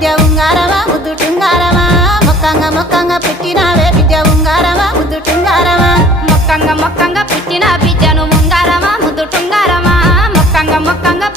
బిడ్డ ఉంగారమా ముద్దు టుంగారమా మొక్కంగా మొక్కంగా పుట్టినావే బిడ్డ ఉంగారమా ముద్దు టుంగారమా మొక్కంగా మొక్కంగా పుట్టిన బిడ్డను ఉంగారమా ముద్దు టుంగారమా మొక్కంగా మొక్కంగా